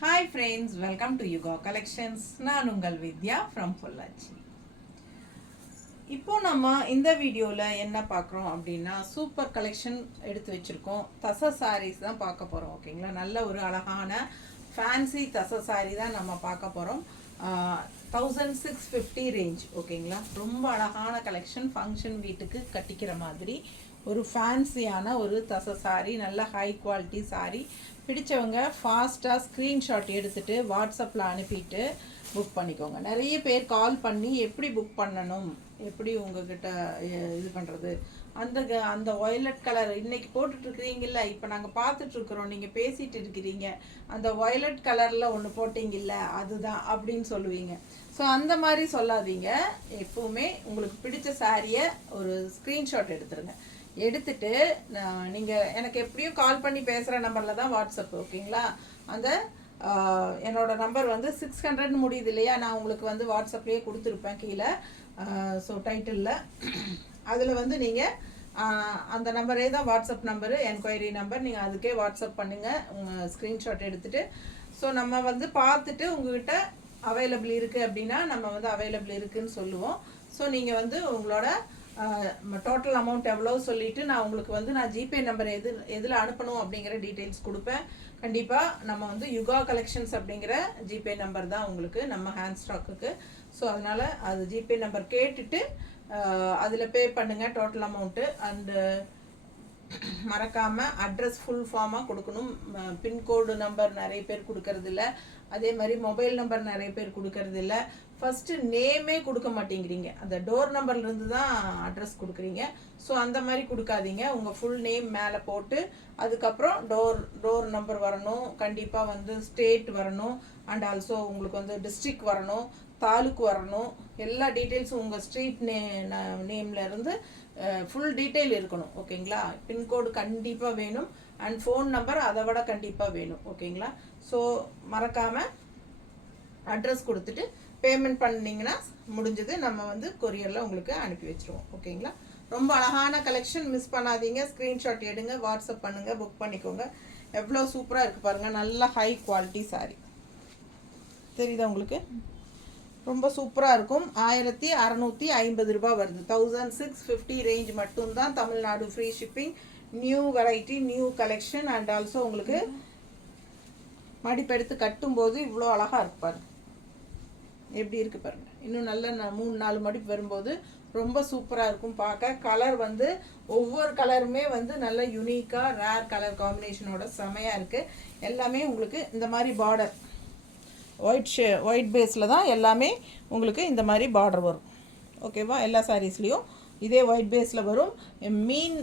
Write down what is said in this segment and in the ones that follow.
Hi friends, welcome to Yuga collections. நான் உங்கள் வித்யா from Pollachi. இப்போ நம்ம இந்த வீடியோவில் என்ன பார்க்குறோம் அப்படின்னா, சூப்பர் கலெக்ஷன் எடுத்து வச்சுருக்கோம். தச சாரீஸ் தான் பார்க்க போகிறோம். ஓகேங்களா, நல்ல ஒரு அழகான ஃபேன்சி தச சாரீ தான் நம்ம பார்க்க போகிறோம். 1650 ரேஞ்ச். ஓகேங்களா, ரொம்ப அழகான கலெக்ஷன். ஃபங்க்ஷன் வீட்டுக்கு கட்டிக்கிற மாதிரி ஒரு ஃபேன்சியான ஒரு தச சாரீ, நல்ல ஹை குவாலிட்டி சாரீ. பிடிச்சவங்க ஃபாஸ்ட்டாக ஸ்க்ரீன்ஷாட் எடுத்துகிட்டு வாட்ஸ்அப்பில் அனுப்பிட்டு புக் பண்ணிக்கோங்க. நிறைய பேர் கால் பண்ணி எப்படி புக் பண்ணணும், எப்படி உங்ககிட்ட இது பண்ணுறது, அந்த வயலட் கலர் இன்றைக்கி போட்டுட்ருக்குறீங்கள, இப்போ நாங்கள் பார்த்துட்ருக்குறோம், நீங்கள் பேசிகிட்டு இருக்கிறீங்க, அந்த வயலட் கலரில் ஒன்று போட்டிங்கில்ல அதுதான் அப்படின்னு சொல்லுவீங்க. ஸோ அந்த மாதிரி சொல்லாதீங்க. எப்போவுமே உங்களுக்கு பிடிச்ச சாரியை ஒரு ஸ்க்ரீன்ஷாட் எடுத்துருங்க. எடுத்துட்டு நீங்கள் எனக்கு எப்படியும் கால் பண்ணி பேசுகிற நம்பரில் தான் வாட்ஸ்அப். ஓகேங்களா, அந்த என்னோட நம்பர் வந்து 600 முடியுது இல்லையா, நான் உங்களுக்கு வந்து வாட்ஸ்அப்லேயே கொடுத்துருப்பேன் கீழே. ஸோ டைட்டிலில் அதில் வந்து நீங்கள் அந்த நம்பரே தான் வாட்ஸ்அப் நம்பரு, என்கொயரி நம்பர். நீங்கள் அதுக்கே வாட்ஸ்அப் பண்ணுங்கள் உங்கள் ஸ்க்ரீன்ஷாட் எடுத்துகிட்டு. ஸோ நம்ம வந்து பார்த்துட்டு உங்கள்கிட்ட அவைலபிள் இருக்குது அப்படின்னா நம்ம வந்து அவைலபிள் இருக்குதுன்னு சொல்லுவோம். ஸோ நீங்கள் வந்து உங்களோட டோட்டல் அமௌண்ட் எவ்வளோ சொல்லிவிட்டு நான் ஜிபே நம்பர் எதில் அனுப்பணும் அப்படிங்கிற டீட்டெயில்ஸ் கொடுப்பேன். கண்டிப்பாக நம்ம வந்து யுகா கலெக்ஷன்ஸ் அப்படிங்கிற ஜிபே நம்பர் தான் உங்களுக்கு நம்ம ஹேண்ட் ஸ்டாக்குக்கு. ஸோ அதனால் அது ஜிபே நம்பர் கேட்டுட்டு அதில் பே பண்ணுங்கள் டோட்டல் அமௌண்ட்டு. அண்டு மறக்காமல் அட்ரஸ் ஃபுல் ஃபார்மாக கொடுக்கணும். பின்கோடு நம்பர் நிறைய பேர் கொடுக்கறதில்ல, அதே மாதிரி மொபைல் நம்பர் நிறைய பேர் கொடுக்கறதில்ல. ஃபஸ்ட்டு நேமே கொடுக்க மாட்டேங்கிறீங்க, அந்த டோர் நம்பர்லேருந்து தான் அட்ரஸ் கொடுக்குறீங்க. ஸோ அந்த மாதிரி கொடுக்காதீங்க. உங்கள் ஃபுல் நேம் மேலே போட்டு அதுக்கப்புறம் டோர் நம்பர் வரணும், கண்டிப்பாக வந்து ஸ்டேட் வரணும், அண்ட் ஆல்சோ உங்களுக்கு வந்து டிஸ்ட்ரிக்ட் வரணும், தாலுக்கு வரணும், எல்லா டீட்டெயில்ஸும் உங்கள் ஸ்ட்ரீட் நேம்லேருந்து ஃபுல் டீட்டெயில் இருக்கணும். ஓகேங்களா, பின்கோடு கண்டிப்பாக வேணும், அண்ட் ஃபோன் நம்பர் அதை விட கண்டிப்பாக வேணும். ஓகேங்களா, ஸோ மறக்காமல் அட்ரஸ் கொடுத்துட்டு பேமெண்ட் பண்ணிங்கன்னா முடிஞ்சது, நம்ம வந்து கொரியரில் உங்களுக்கு அனுப்பி வச்சுருவோம். ஓகேங்களா, ரொம்ப அழகான கலெக்ஷன், மிஸ் பண்ணாதீங்க. ஸ்க்ரீன்ஷாட் எடுங்க, வாட்ஸ்அப் பண்ணுங்கள், புக் பண்ணிக்கோங்க. எவ்வளோ சூப்பராக இருக்குது பாருங்கள், நல்ல ஹை குவாலிட்டி சாரீ. தெரியுதா உங்களுக்கு, ரொம்ப சூப்பராக இருக்கும். 1650 ரூபா வருது. 1650 ரேஞ்ச் மட்டும்தான். Tamil Nadu free shipping. New variety, new collection, and also உங்களுக்கு மடிப்பெடுத்து கட்டும்போது இவ்வளோ அழகாக இருக்கு பாருங்க, எப்படி இருக்குது பாருங்கள். இன்னும் நல்ல 3-4 மடிப்பு வரும்போது ரொம்ப சூப்பராக இருக்கும் பார்க்க. கலர் வந்து ஒவ்வொரு கலருமே வந்து நல்ல யூனிக்காக ரேர் கலர் காம்பினேஷனோட செமையாக இருக்குது. எல்லாமே உங்களுக்கு இந்த மாதிரி பார்டர் ஒயிட் பேஸில் தான் எல்லாமே உங்களுக்கு இந்த மாதிரி பார்டர் வரும். ஓகேவா, எல்லா சாரீஸ்லேயும் இதே ஒயிட் பேஸில் வரும். மீன்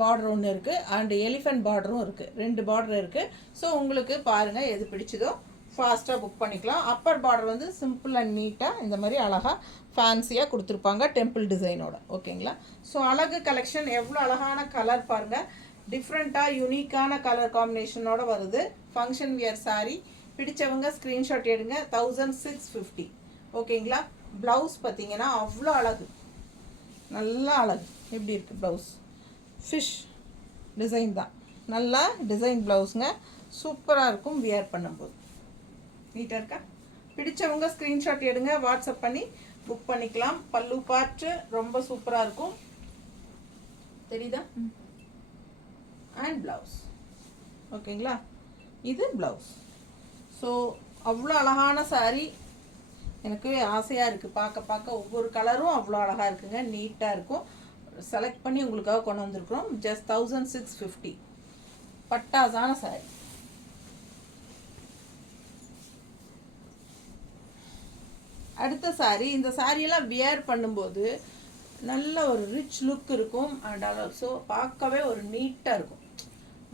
பார்டர் ஒன்று இருக்குது, அண்டு எலிஃபெண்ட் பார்டரும் இருக்குது. 2 பார்டர் இருக்குது. ஸோ உங்களுக்கு பாருங்கள் எது பிடிச்சதோ ஃபாஸ்ட்டாக புக் பண்ணிக்கலாம். அப்பர் பார்டர் வந்து சிம்பிள் அண்ட் நீட்டாக இந்த மாதிரி அழகாக ஃபேன்சியாக கொடுத்துருப்பாங்க, டெம்பிள் டிசைனோட. ஓகேங்களா, ஸோ அழகு கலெக்ஷன். எவ்வளோ அழகான கலர் பாருங்கள், டிஃப்ரெண்ட்டாக யூனிக்கான கலர் காம்பினேஷனோட வருது. Function wear sari. பிடிச்சவங்க ஸ்க்ரீன்ஷாட் எடுங்க. 1650. ஓகேங்களா, ப்ளவுஸ் பார்த்தீங்கன்னா அவ்வளோ அழகு, நல்லா அழகு. எப்படி இருக்குது ப்ளவுஸ், ஃபிஷ் டிசைன் தான், நல்லா டிசைன் ப்ளவுஸுங்க, சூப்பராக இருக்கும் வியர் பண்ணும்போது. நீட்டாக இருக்கா? பிடிச்சவங்க ஸ்க்ரீன்ஷாட் எடுங்க, வாட்ஸ்அப் பண்ணி புக் பண்ணிக்கலாம். பல்லு பார்ட்டு ரொம்ப சூப்பராக இருக்கும், தெரியுதா? And blouse. ஓகேங்களா, இது ப்ளவுஸ். ஸோ அவ்வளோ அழகான சாரீ, எனக்கு ஆசையாக இருக்குது பார்க்க. ஒவ்வொரு கலரும் அவ்வளோ அழகாக இருக்குங்க, நீட்டாக இருக்கும். செலக்ட் பண்ணி உங்களுக்காக கொண்டு வந்திருக்கிறோம். ஜஸ்ட் 1650. பட்டாசான சாரீ. அடுத்த சாரீ. இந்த சாரியெல்லாம் வியர் பண்ணும்போது நல்ல ஒரு ரிச் லுக் இருக்கும், அண்ட் ஆல்சோ பார்க்கவே ஒரு நீட்டாக இருக்கும்.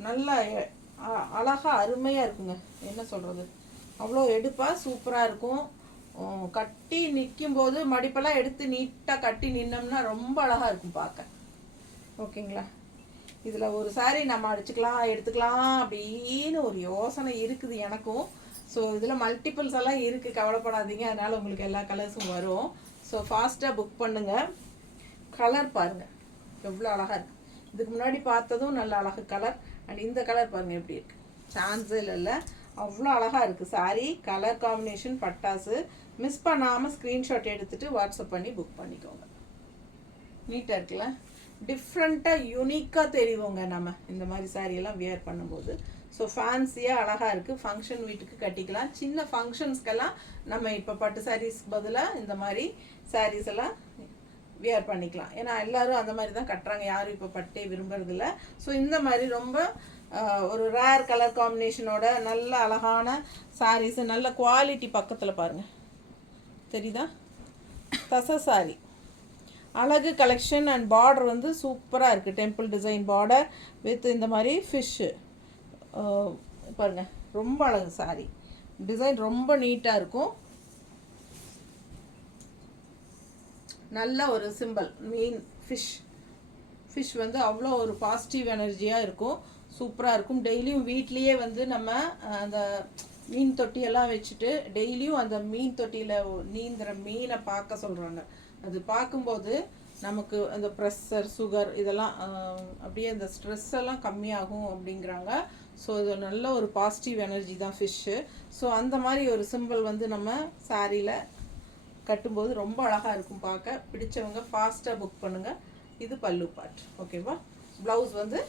நல்லா அழகாக அருமையாக இருக்குங்க. என்ன சொல்கிறது, அவ்வளோ எடுப்பாக சூப்பராக இருக்கும். கட்டி நிற்கும்போது மடிப்பெல்லாம் எடுத்து நீட்டாக கட்டி நின்னோம்னா ரொம்ப அழகாக இருக்கும் பார்க்க. ஓகேங்களா, இதில் ஒரு சாரீ நம்ம எடுத்துக்கலாம் அப்படின்னு ஒரு யோசனை இருக்குது எனக்கும். ஸோ இதில் மல்டிபிள்ஸ் எல்லாம் இருக்குது, கவலைப்படாதீங்க. அதனால் உங்களுக்கு எல்லா கலர்ஸும் வரும். ஸோ ஃபாஸ்ட்டாக புக் பண்ணுங்கள். கலர் பாருங்கள் எவ்வளோ அழகாக இருக்குது. இதுக்கு முன்னாடி பார்த்ததும் நல்ல அழகு கலர், அண்ட் இந்த கலர் பாருங்கள் எப்படி இருக்குது, சான்ஸே இல்லை. அவ்வளோ அழகாக இருக்குது சாரீ. கலர் காம்பினேஷன் பட்டாசு. மிஸ் பண்ணாமல் ஸ்க்ரீன்ஷாட் எடுத்துகிட்டு வாட்ஸ்அப் பண்ணி புக் பண்ணிக்கோங்க. நீட்டாக இருக்குல்ல, டிஃப்ரெண்ட்டாக யூனிக்காக தெரியுவோங்க நம்ம இந்த மாதிரி சாரியெல்லாம் வியர் பண்ணும்போது. ஸோ ஃபேன்சியாக அழகாக இருக்குது. ஃபங்க்ஷன் வீட்டுக்கு கட்டிக்கலாம். சின்ன ஃபங்க்ஷன்ஸ்க்கெல்லாம் நம்ம இப்போ பட்டு சாரீஸ்க்கு பதிலாக இந்த மாதிரி சாரீஸ் எல்லாம் வியர் பண்ணிக்கலாம். ஏன்னா எல்லோரும் அந்த மாதிரி தான் கட்டுறாங்க, யாரும் இப்போ பட்டே விரும்புறதில்ல. ஸோ இந்த மாதிரி ரொம்ப ஒரு ரேர் கலர் காம்பினேஷனோட நல்ல அழகான சாரீஸு, நல்ல குவாலிட்டி. பக்கத்தில் பாருங்கள், தெரியுதா? தச சாரி, அழகு கலெக்ஷன். அண்ட் பார்டர் வந்து சூப்பராக இருக்குது. டெம்பிள் டிசைன் பார்டர் வித் இந்த மாதிரி ஃபிஷ்ஷு பாருங்கள், ரொம்ப அழகு சாரி. டிசைன் ரொம்ப நீட்டாக இருக்கும். நல்ல ஒரு சிம்பிள் மீன் ஃபிஷ் வந்து அவ்வளோ ஒரு பாசிட்டிவ் எனர்ஜியாக இருக்கும். சூப்பராக இருக்கும். டெய்லியும் வீட்லேயே வந்து நம்ம அந்த மீன் தொட்டியெல்லாம் வச்சுட்டு டெய்லியும் அந்த மீன் தொட்டியில் நீந்துற மீனை பார்க்க சொல்கிறாங்க. அது பார்க்கும்போது நமக்கு அந்த ப்ரெஷர், சுகர் இதெல்லாம் அப்படியே அந்த ஸ்ட்ரெஸ் எல்லாம் கம்மியாகும் அப்படிங்கிறாங்க. ஸோ இது நல்ல ஒரு பாசிட்டிவ் எனர்ஜி தான் ஃபிஷ்ஷு. ஸோ அந்த மாதிரி ஒரு சிம்பிள் வந்து நம்ம சாரியில் கட்டும்போது ரொம்ப அழகாக இருக்கும் பார்க்க. பிடிச்சவங்க ஃபாஸ்ட்டாக புக் பண்ணுங்கள். இது பல்லு பார்ட். ஓகேவா? ப்ளவுஸ் வந்து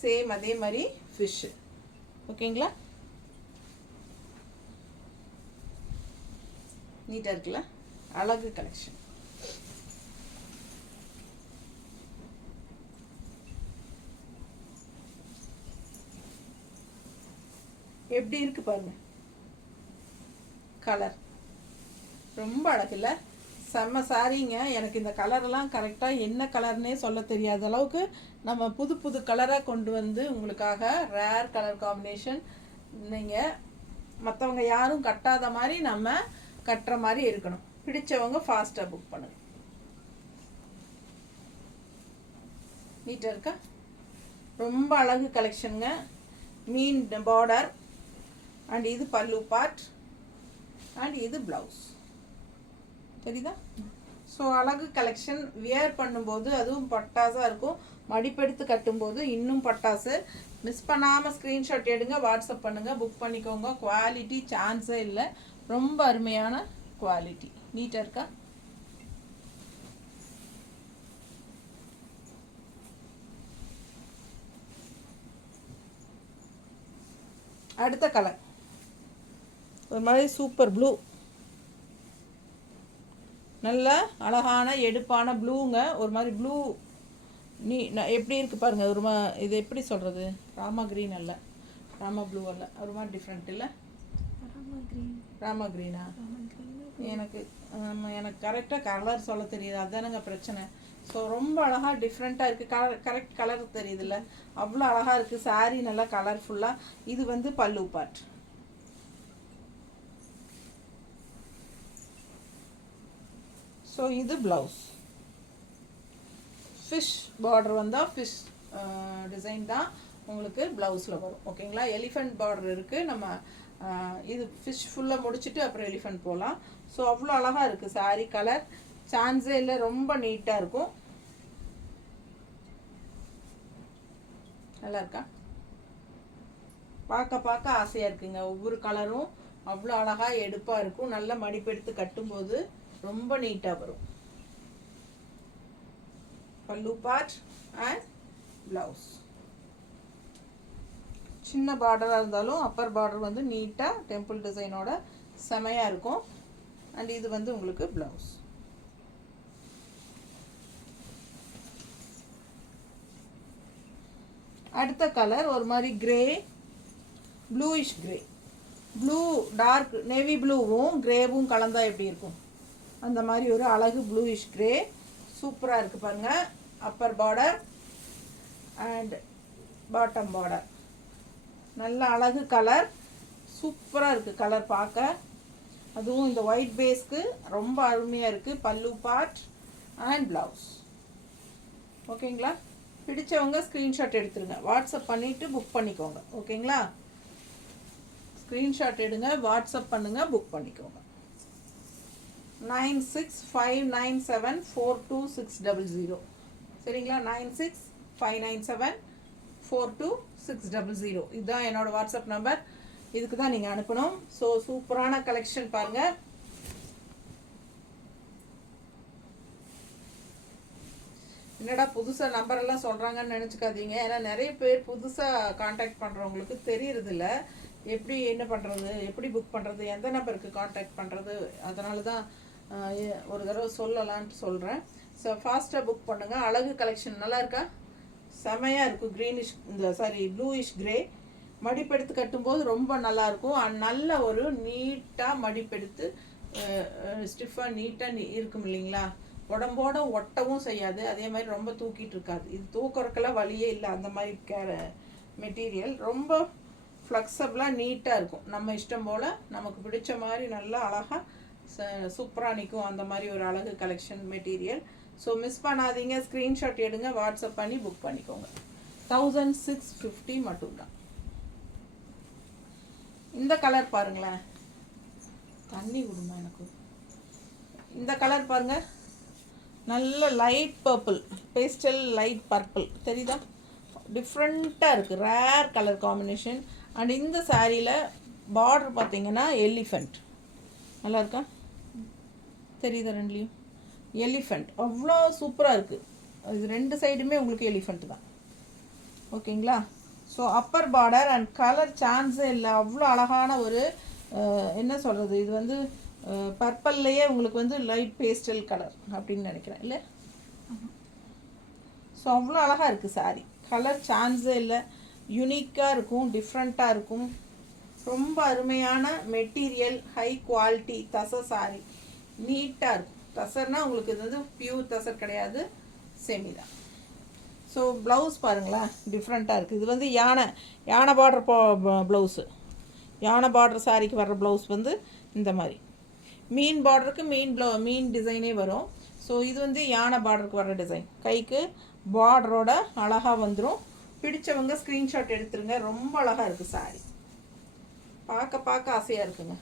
சேம் அதே மாதிரி ஃபிஷ்ஷு. ஓகேங்களா? நீட்டாக இருக்குல்ல, அழகு கலெக்ஷன். எப்படி இருக்கு பாருங்க, கலர் ரொம்ப அழகுல்ல, செம்ம சாரீங்க. எனக்கு இந்த கலரெல்லாம் கரெக்டாக என்ன கலர்னே சொல்ல தெரியாத அளவுக்கு நம்ம புது புது கலராக கொண்டு வந்து உங்களுக்காக ரேர் கலர் காம்பினேஷன். நீங்கள் மற்றவங்க யாரும் கட்டாத மாதிரி நம்ம கட்டுற மாதிரி இருக்கணும். பிடிச்சவங்க ஃபாஸ்ட்டாக புக் பண்ணுங்க. நீட்டாக இருக்கா? ரொம்ப அழகு கலெக்ஷனுங்க. மீன் பார்டர் அண்ட் இது பல்லு பார்ட் அண்ட் இது ப்ளவுஸ். தெரியுதா? ஸோ அழகு கலெக்ஷன். வியர் பண்ணும்போது அதுவும் பட்டாசாக இருக்கும். மடிப்பெடுத்து கட்டும்போது இன்னும் பட்டாசு. மிஸ் பண்ணாமல் ஸ்க்ரீன்ஷாட் எடுங்க, வாட்ஸ்அப் பண்ணுங்கள், புக் பண்ணிக்கோங்க. குவாலிட்டி சான்ஸே இல்லை. ரொம்ப அருமையான குவாலிட்டி. நீட்டாக இருக்கா? அடுத்த கலர் ஒரு மாதிரி சூப்பர் ப்ளூ. நல்ல அழகான எடுப்பான ப்ளூங்க. ஒரு மாதிரி ப்ளூ எப்படி இருக்குது பாருங்கள். ஒரு இது எப்படி சொல்கிறது, ராமா க்ரீன் அல்ல, ராமா ப்ளூ அல்ல, ஒரு மாதிரி டிஃப்ரெண்ட் இல்லை. ராமா க்ரீனா? எனக்கு கரெக்டாக கலர் சொல்ல தெரியுது, அதுதானங்க பிரச்சனை. ஸோ ரொம்ப அழகாக டிஃப்ரெண்ட்டாக இருக்குது. கரெக்ட் கலர் தெரியுதுல்ல, அவ்வளோ அழகாக இருக்குது. சாரீ நல்லா கலர்ஃபுல்லாக. இது வந்து பல்லு பார்ட். ஸோ இது ப்ளவுஸ். ஃபிஷ் பார்டர் வந்தால் ஃபிஷ் டிசைன் தான் உங்களுக்கு ப்ளவுஸில் வரும். ஓகேங்களா? எலிஃபெண்ட் பார்டர் இருக்குது. நம்ம இது ஃபிஷ் ஃபுல்லாக முடிச்சுட்டு அப்புறம் எலிஃபெண்ட் போகலாம். ஸோ அவ்வளோ அழகாக இருக்குது சாரீ. கலர் சான்ஸே இல்லை, ரொம்ப நீட்டாக இருக்கும். நல்லா இருக்கா? பார்க்க பார்க்க ஆசையாக இருக்குங்க. ஒவ்வொரு கலரும் அவ்வளோ அழகாக எடுப்பாக இருக்கும். நல்ல மடிப்பெடுத்து கட்டும்போது ரொம்ப நீட்டாக வரும். பல்லு பார்ட் அண்ட் ப்ளவுஸ். சின்ன பார்டராக இருந்தாலும் அப்பர் பார்டர் வந்து நீட்டாக டெம்பிள் டிசைனோட செமையாக இருக்கும். அண்ட் இது வந்து உங்களுக்கு ப்ளவுஸ். அடுத்த கலர் ஒரு மாதிரி grey, bluish grey. Blue dark navy ப்ளூவும் கிரேவும் கலந்தா எப்படி இருக்கும், அந்த மாதிரி ஒரு அழகு ப்ளூயிஷ் கிரே. சூப்பராக இருக்குது பாருங்கள். Appar border and bottom border. நல்ல அழகு கலர். சூப்பராக இருக்குது கலர் பார்க்க. அதுவும் இந்த ஒயிட் பேஸ்க்கு ரொம்ப அருமையாக இருக்குது. பல்லு பார்ட் அண்ட் ப்ளவுஸ். ஓகேங்களா? பிடிச்சவங்க ஸ்க்ரீன்ஷாட் எடுத்துருங்க, வாட்ஸ்அப் பண்ணிவிட்டு புக் பண்ணிக்கோங்க. ஓகேங்களா? ஸ்க்ரீன்ஷாட் எடுங்க, வாட்ஸ்அப் பண்ணுங்கள், புக் பண்ணிக்கோங்க. 9659742600. சரிங்களா? 9659742600 இதுதான் என்னோடய வாட்ஸ்அப் நம்பர். இதுக்கு தான் நீங்கள் அனுப்பணும். ஸோ சூப்பரான கலெக்ஷன் பாருங்கள். என்னடா புதுசாக நம்பரெல்லாம் சொல்கிறாங்கன்னு நினச்சிக்காதீங்க. ஏன்னா நிறைய பேர் புதுசாக காண்டாக்ட் பண்ணுறவங்களுக்கு தெரியறதில்ல எப்படி என்ன பண்ணுறது, எப்படி புக் பண்ணுறது, எந்த நம்பருக்கு காண்டாக்ட் பண்ணுறது. அதனால தான் ஒரு தடவை சொல்லலான்ட்டு சொல்கிறேன். ஸோ ஃபாஸ்ட்டாக புக் பண்ணுங்கள். அழகு கலெக்ஷன் நல்லா இருக்கா? செமையாக இருக்கும். க்ரீனிஷ் ப்ளூயிஷ் கிரே மடிப்பெடுத்து கட்டும்போது ரொம்ப நல்லாயிருக்கும். நல்ல ஒரு நீட்டாக மடிப்பெடுத்து ஸ்டிஃபாக நீட்டாக இருக்கும் இல்லைங்களா? உடம்போட ஒட்டவும் செய்யாது, அதே மாதிரி ரொம்ப தூக்கிட்டு இருக்காது. இது தூக்குறதுக்கெல்லாம் வழியே இல்லை. அந்த மாதிரி மெட்டீரியல் ரொம்ப ஃப்ளெக்சபிளாக நீட்டாக இருக்கும். நம்ம இஷ்டம் போல் நமக்கு பிடிச்ச மாதிரி நல்லா அழகாக சூப்பராக நிற்கும். அந்த மாதிரி ஒரு அழகு கலெக்ஷன் மெட்டீரியல். ஸோ மிஸ் பண்ணாதீங்க. ஸ்க்ரீன்ஷாட் எடுங்க, வாட்ஸ்அப் பண்ணி புக் பண்ணிக்கோங்க. 1650 மட்டும்தான். இந்த கலர் பாருங்களேன். தண்ணி விடுமா எனக்கு. இந்த கலர் பாருங்கள், நல்ல light purple, pastel light purple தெரியுதா? டிஃப்ரெண்ட்டாக இருக்குது, ரேர் கலர் காம்பினேஷன். அண்ட் இந்த சாரியில் பார்டர் பார்த்தீங்கன்னா எலிஃபெண்ட். நல்லா இருக்கா? தெரியுதா? ரெண்டுலேயும் எலிஃபெண்ட் அவ்வளோ சூப்பராக இருக்குது. இது ரெண்டு சைடுமே உங்களுக்கு எலிஃபெண்ட் தான். ஓகேங்களா? So Appar border and colour சான்ஸே இல்லை. அவ்வளோ அழகான ஒரு என்ன சொல்கிறது, இது வந்து பர்பிள்லேயே உங்களுக்கு வந்து லைட் பேஸ்டல் கலர் அப்படின்னு நினைக்கிறேன் இல்லை? ஸோ அவ்வளோ அழகாக இருக்குது சாரி. கலர் சான்ஸே இல்லை. யூனிக்காக இருக்கும், டிஃப்ரெண்ட்டாக இருக்கும். ரொம்ப அருமையான material, high quality tussar sorry. நீட்டாக இருக்கும். தசர்னால் உங்களுக்கு இது வந்து பியூர் தசர் கிடையாது, செமி தான். ஸோ ப்ளவுஸ் பாருங்களேன், டிஃப்ரெண்ட்டாக இருக்குது. இது வந்து யானை பார்டர் ப்ளவுஸு. யானை பார்டர் சாரிக்கு வர்ற ப்ளவுஸ் வந்து இந்த மாதிரி மீன் பார்டருக்கு மீன் டிசைனே வரும். ஸோ இது வந்து யானை பார்டருக்கு வர்ற டிசைன். கைக்கு பார்டரோட அழகாக வந்துடும். பிடிச்சவங்க ஸ்க்ரீன்ஷாட் எடுத்துருங்க. ரொம்ப அழகாக இருக்குது சாரி. பார்க்க ஆசையாக இருக்குங்க.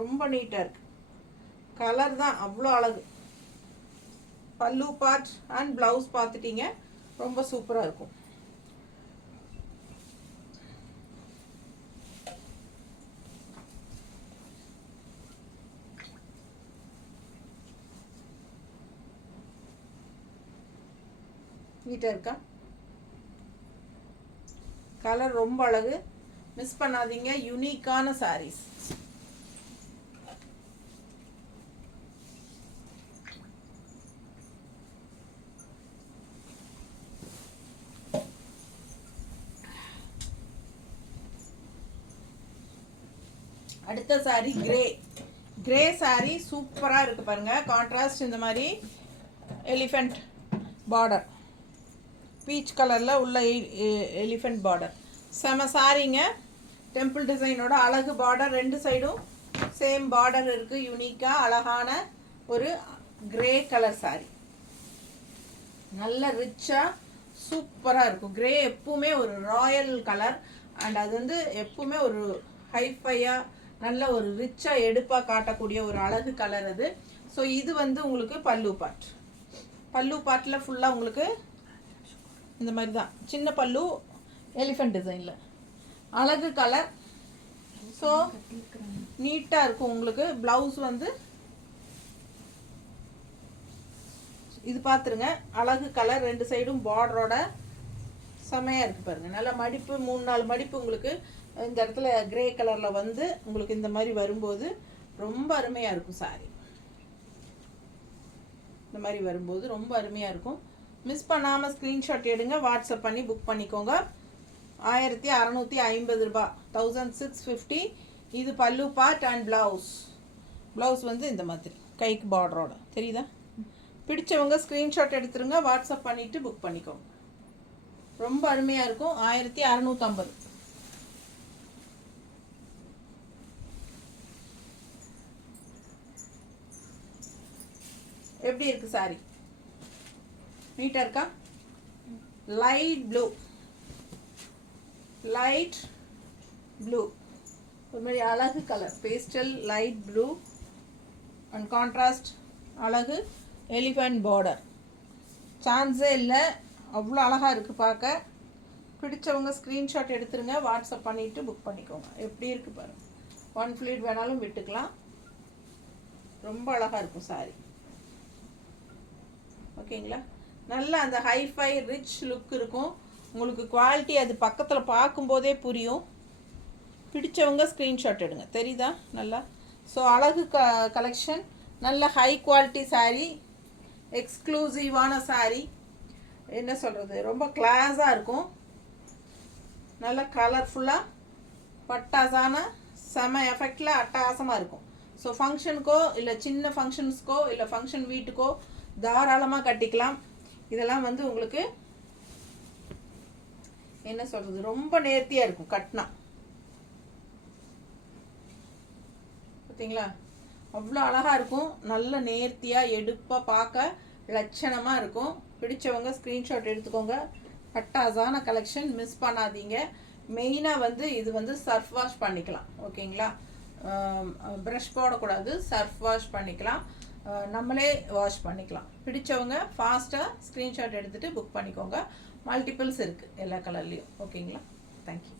ரொம்ப நீட்டாக இருக்குது. கலர் தான் அவ்வளோ அழகு. பல்லு பார்ட் அண்ட் ப்ளவுஸ் பார்த்துட்டீங்க, ரொம்ப சூப்பராக இருக்கும். நீட்டாக இருக்கா? கலர் ரொம்ப அழகு. மிஸ் பண்ணாதீங்க. யூனிக்கான சாரீஸ். அடுத்த சாரி கிரே சாரி சூப்பராக இருக்குது பாருங்கள். கான்ட்ராஸ்ட் இந்த மாதிரி எலிஃபெண்ட் பார்டர், பீச் கலரில் உள்ள எலிஃபெண்ட் பார்டர். செம சாரிங்க. டெம்பிள் டிசைனோட அழகு பார்டர். ரெண்டு சைடும் சேம் பார்டர் இருக்குது. யூனிக்காக அழகான ஒரு கிரே கலர் சாரி. நல்ல ரிச்சாக சூப்பராக இருக்கும். கிரே எப்பவுமே ஒரு ராயல் கலர். அண்ட் அது வந்து எப்பவுமே ஒரு ஹைஃபையாக நல்ல ஒரு ரிச்சாக எடுப்பாக காட்டக்கூடிய ஒரு அழகு கலர் அது. ஸோ இது வந்து உங்களுக்கு பல்லு பார்ட்டில் ஃபுல்லாக உங்களுக்கு இந்த மாதிரி தான் சின்ன பல்லு, எலிஃபெண்ட் டிசைனில் அழகு கலர். ஸோ நீட்டாக இருக்கும் உங்களுக்கு. ப்ளவுஸ் வந்து இது பார்த்துருங்க, அழகு கலர். ரெண்டு சைடும் பார்டரோட செமையாக இருக்குது பாருங்கள். நல்ல மடிப்பு, 3-4 மடிப்பு உங்களுக்கு இந்த இடத்துல கிரே கலரில் வந்து உங்களுக்கு இந்த மாதிரி வரும்போது ரொம்ப அருமையாக இருக்கும் சாரி. இந்த மாதிரி வரும்போது ரொம்ப அருமையாக இருக்கும். மிஸ் பண்ணாமல் ஸ்க்ரீன்ஷாட் எடுங்க, வாட்ஸ்அப் பண்ணி புக் பண்ணிக்கோங்க. 1650 ரூபா, 1650. இது பல்லு பார்ட் அண்ட் ப்ளவுஸ் வந்து இந்த மாதிரி கைக்கு பார்டரோட தெரியுதா? பிடிச்சவங்க ஸ்க்ரீன்ஷாட் எடுத்துருங்க, வாட்ஸ்அப் பண்ணிவிட்டு புக் பண்ணிக்கோங்க. ரொம்ப அருமையாக இருக்கும். 1650. எப்படி இருக்கு சாரி? நீட்டாக இருக்கா? லைட் ப்ளூ ஒரு மாதிரி அழகு colour. Pastel light blue and contrast அழகு எலிஃபெண்ட் பார்டர். சான்ஸே இல்லை, அவ்வளோ அழகாக இருக்குது பார்க்க. பிடிச்சவங்க ஸ்க்ரீன்ஷாட் எடுத்துருங்க, வாட்ஸ்அப் பண்ணிவிட்டு புக் பண்ணிக்கோங்க. எப்படி இருக்குது பாருங்கள். 1 ஃப்ளீட் வேணாலும் விட்டுக்கலாம். ரொம்ப அழகாக இருக்கும் சாரி. ஓகேங்களா? நல்ல அந்த ஹைஃபை ரிச் லுக் இருக்கும். உங்களுக்கு குவாலிட்டி அது பக்கத்தில் பார்க்கும்போதே புரியும். பிடிச்சவங்க ஸ்க்ரீன்ஷாட் எடுங்க. தெரியுதா நல்லா? ஸோ அழகு கலெக்ஷன், நல்ல ஹை குவாலிட்டி சாரீ, எக்ஸ்க்ளூசிவான சாரீ. என்ன சொல்கிறது, ரொம்ப கிளாஸாக இருக்கும். நல்ல கலர்ஃபுல்லாக பட்டாசான செம எஃபெக்டில் அட்டகாசமாக இருக்கும். ஸோ ஃபங்க்ஷனுக்கோ இல்லை சின்ன ஃபங்க்ஷன்ஸ்க்கோ இல்லை ஃபங்க்ஷன் வீட்டுக்கோ தாராளமாக கட்டிக்கலாம். இதெல்லாம் வந்து உங்களுக்கு என்ன சொல்கிறது, ரொம்ப நேர்த்தியாக இருக்கும் கட்டினா. பார்த்தீங்களா? அவ்வளோ அழகாக இருக்கும். நல்ல நேர்த்தியாக எடுப்பாக பார்க்க லட்சணமாக இருக்கும். பிடிச்சவங்க ஸ்க்ரீன்ஷாட் எடுத்துக்கோங்க. பட்டாசான கலெக்ஷன், மிஸ் பண்ணாதீங்க. மெயினாக வந்து இது வந்து சர்ஃப் வாஷ் பண்ணிக்கலாம். ஓகேங்களா? ப்ரஷ் போடக்கூடாது, சர்ஃப் வாஷ் பண்ணிக்கலாம். நம்மளே வாஷ் பண்ணிக்கலாம். பிடிச்சவங்க ஃபாஸ்ட்டாக ஸ்க்ரீன்ஷாட் எடுத்துகிட்டு புக் பண்ணிக்கோங்க. மல்டிபிள்ஸ் இருக்குது எல்லா கலர்லேயும். ஓகேங்களா? தேங்க்யூ.